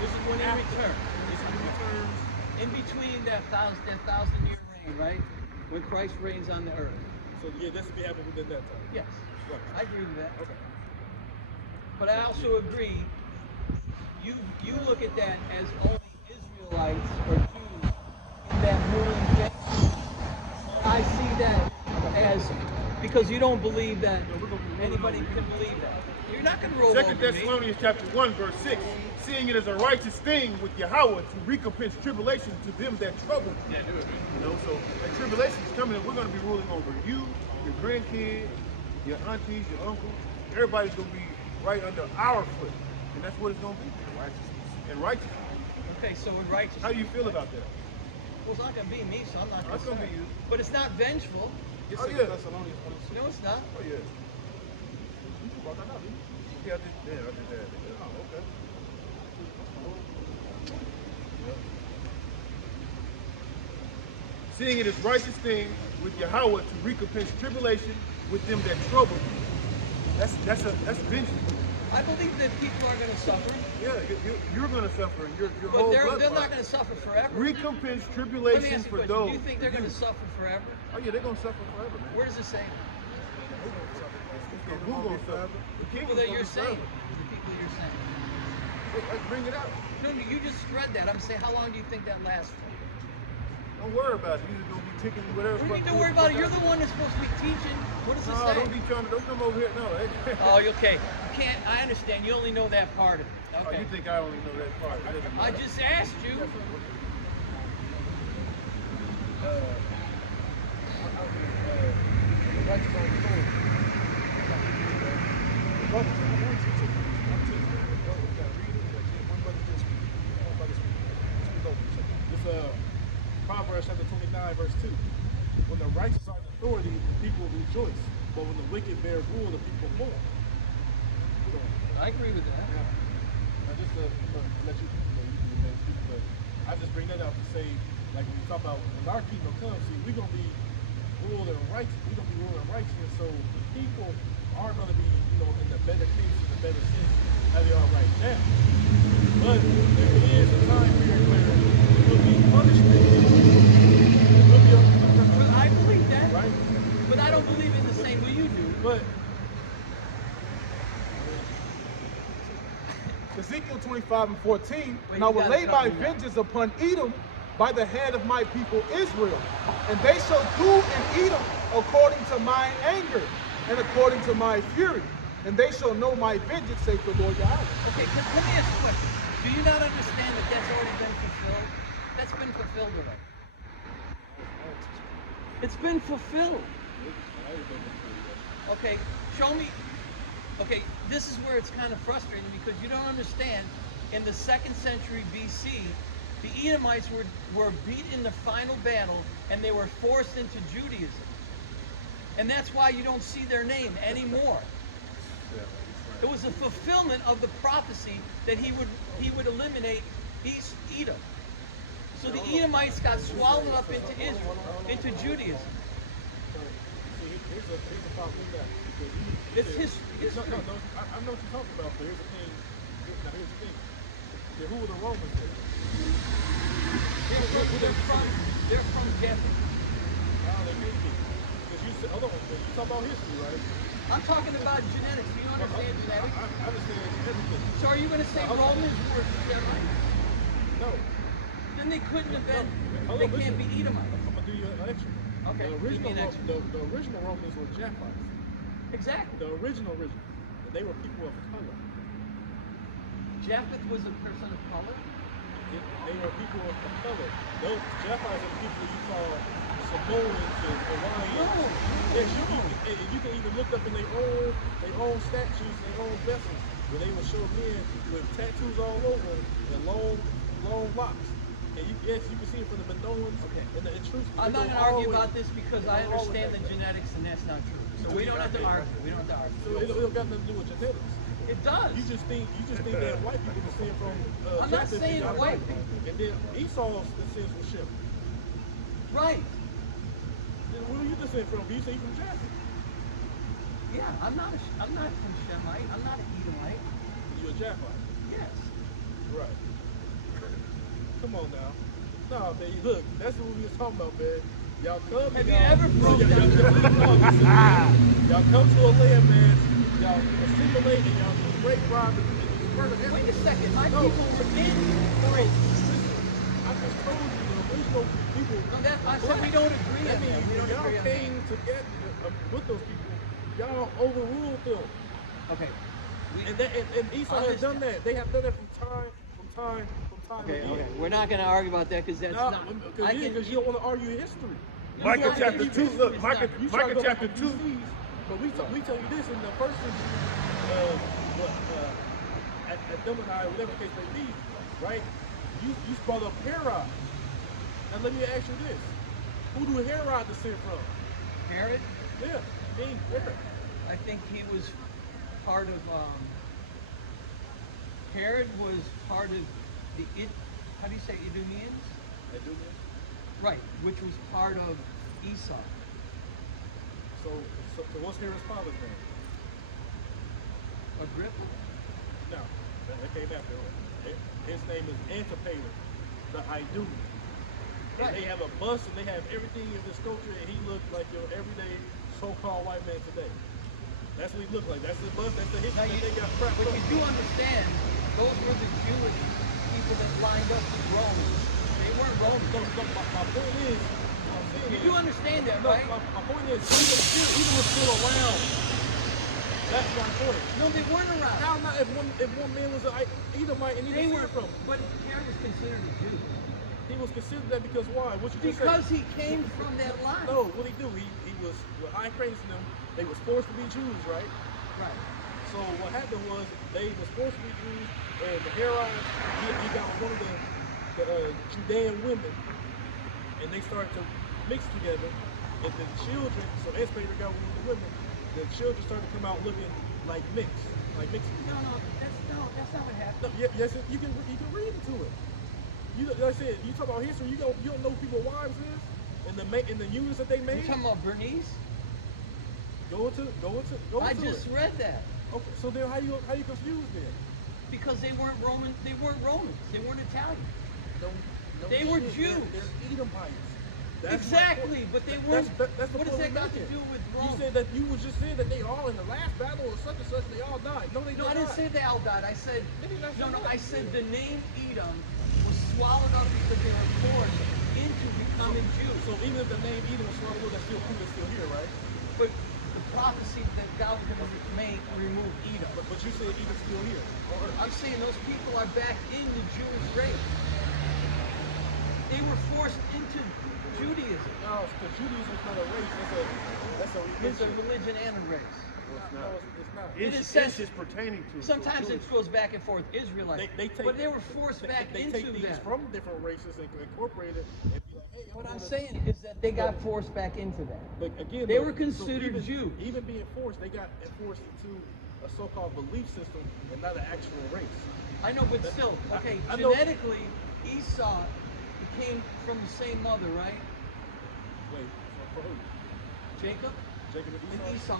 This is when he returns. This is when he returns. In between that thousand year reign, right? When Christ reigns on the earth. So yeah, this will be happening within that time. Yes. Right. I agree with that. Okay. But I also agree, you look at that as only Israelites or Jews in that ruling generation. I see that as because you don't believe that anybody can believe that. You're not going to roll Second over me. Thessalonians chapter 1, verse 6. Seeing it as a righteous thing with Yahweh to recompense tribulation to them that trouble. Yeah, do it, man. You know, so when tribulation is coming, and we're going to be ruling over you, your grandkids, your aunties, your uncles. Everybody's going to be right under our foot, and that's what it's going to be. And righteousness. Okay, so in righteousness. How do you feel about that? Well, it's not going to be me, so I'm not going That's to gonna say. be you. But it's not vengeful. Oh, yeah. Thessalonians 1:6. No, it's not. Oh, yeah. You brought that up, didn't you? Yeah, I did that. Oh, okay. Yep. Seeing it as righteous thing with Yahweh to recompense tribulation with them that trouble you. That's vengeance. I believe that people are going to suffer, Yeah, you're going to suffer, and your but whole they're bloodline. not going to suffer forever. Recompense Let me tribulation ask you a for question. those. Do you think they're going to suffer forever? Oh yeah, they're going to suffer forever, man. Where does it say? Who going to suffer? The king People is that gonna you're be saying. forever. The people you're saying. Let's bring it out. No, you just read that. I'm saying, how long do you think that lasts for? Don't worry about it. You're just going to be ticking whatever. What do you need to worry about it? You're the one that's supposed to be teaching. What does it No, say? don't come over here. No. Oh, okay. You can't. I understand. You only know that part of it. Oh, Okay. you think I only know that part? That doesn't I matter. just asked you. This Proverbs chapter 29, verse 2. When the righteous are in authority, the people rejoice. But when the wicked bear rule, the people mourn. So, I agree with that. now just to let you know, you can remain speak, but I just bring that out to say, like when we talk about when our kingdom comes, see, we're gonna be ruling righteous. We're gonna be ruling righteousness. So the people are gonna be, in the better case, in the better sense, how they are right now. But there is a time period where there will be punishment. There will be But I believe that. right? But I don't believe in the same way you do. But Ezekiel 25:14, and I you will gotta lay cut my me now. vengeance upon Edom by the hand of my people Israel, and they shall do in Edom according to mine anger and according to my fury, and they shall know my vengeance, saith the Lord Yahweh. Okay, let me ask you a question. Do you not understand that that's already been fulfilled? That's been fulfilled already. It's been fulfilled. Okay, show me. Okay, this is where it's kind of frustrating because you don't understand. In the 2nd century BC, the Edomites were beat in the final battle and they were forced into Judaism. And that's why you don't see their name anymore. It was a fulfillment of the prophecy that he would eliminate East Edom. So the Edomites got swallowed up into Israel, into Judaism. Here's a problem with that. It's history. No, I know what you're talking about, but here's the thing. Now here's the thing. Who were the Romans there? They're from Japheth. Now they may be. Because you said, hold on, you talk about history, right? I'm talking about genetics. Do you understand genetics? I understand everything. So are you going to say Romans were Semites? No. Then they couldn't have been. Hold They on, can't listen. be Edomites. I'm gonna do you an extra. Okay, The give me original, an extra. the original Romans were Japhites. Exactly. The original. And they were people of color. Japheth was a person of color. They were people of color. Those Japhites are people you call Samoans and Hawaiians. No. Yes, you can even look up in their own statues, their own vessels, where they will show men with tattoos all over and long locks. And you can see it from the Minoans and the Etruscans. I'm not going to argue about this because I understand the genetics and that's not true. So we don't have to argue. We don't have to So argue. it don't got nothing to do with genetics. It does. You just think that white people descend from. I'm not Japheth saying and white people. And then Esau's descends from Shem. Right. Then where do you descend from? You say you from Japheth. Yeah, I'm not from Shemite. I'm not an Edomite. You're a Japhite. Yes. Right. Come on now. No, man, look, that's what we was talking about, man. Y'all come. Have you y'all, ever broke y'all, down- y'all come to a land, man. Y'all assimilate and y'all do rape, rob, and murder Wait everything. a second, my No. people were in No, prison. listen, I just told you the original people. No, that, I were said we black. don't agree That on that. means We when don't y'all agree on came together with those people, y'all overruled them. that. Okay. And Esau has done that. They have done that from time Okay, again. okay. We're not going to argue about that because that's No, not. because you don't want to argue history. Micah not chapter history, 2, look, it's Micah, not. You try to Micah go chapter back 2. to BCs, but we tell you this in the first century, at Domini, whatever the case may be, right? You brought up Herod. Now let me ask you this: who do Herod descend from? Herod, Yeah, King Herod. I think he was part of. Herod was part of the. How do you say Idumeans? Edomian. Right, which was part of Esau. So what's Herod's father's name? Agrippa? No, that came after him. His name is Antipater, the Idumean. And Right. they have a bust and they have everything in this sculpture, and he looks like your everyday so-called white man today. That's what he looked like. That's the bust. That's the Now history you, that they got crap but up. you do understand, those were the Jewish people that lined up with Romans. They weren't Romans. My point is, what I'm saying You is, do understand that, no, right? my point is, even was still around. That's my point. No, they weren't around. How not if one man was an Edomite and he They descended were, from? but Herod was considered a Jew He was considered that because why? What you just because said? he came from that line. No, what he do? He was with high praise to them. They was forced to be Jews, right? Right. So what happened was they was forced to be Jews, and the Herod he got one of the Judean women, and they started to mix together. And the children, so Antipater got one of the women. The children started to come out looking like mixed, like mixed. No, that's not what happened. No, yes, you can read into it. You like I said, you talk about history. You don't know who people's wives is, and the units that they You made. talking about Bernice? Go into I just it. read that Okay, so then how you confused then? because they weren't Roman. They weren't Romans. They weren't Italian. No They were shit, Jews. They're Edomites. That's my Exactly, point. but they weren't. That's the What has point that we're got to making. do with You Rome? said that you was just saying that they all in the last battle or such and such. They all died. No, they did No, I didn't not. say they all died. I said Maybe that's no. what I it said is. the name Edom was swallowed up because they were forced into becoming Jews. So even if the name Edom was swallowed, that's still cool. It's still here, right? But the prophecy that God was going to remove Edom. But you said Edom's still here. I'm saying those people are back in the Jewish race. They were forced into Judaism. No, because Judaism is not a race. That's a It's a religion. religion and a race. No, it's not. In a It's sense- just pertaining to. Sometimes it goes back and forth, Israelites. They take, but they were forced back they into take things that. from different races and incorporate it and be like, hey, What I'm gonna- saying is that they got forced back into that. But again, They look, were considered even, Jews. Even being forced, they got forced into a so-called belief system and not an actual race. I know, but still, okay, I know- genetically, Esau came from the same mother, right? Wait, for who? Jacob Jacob and Esau? and Esau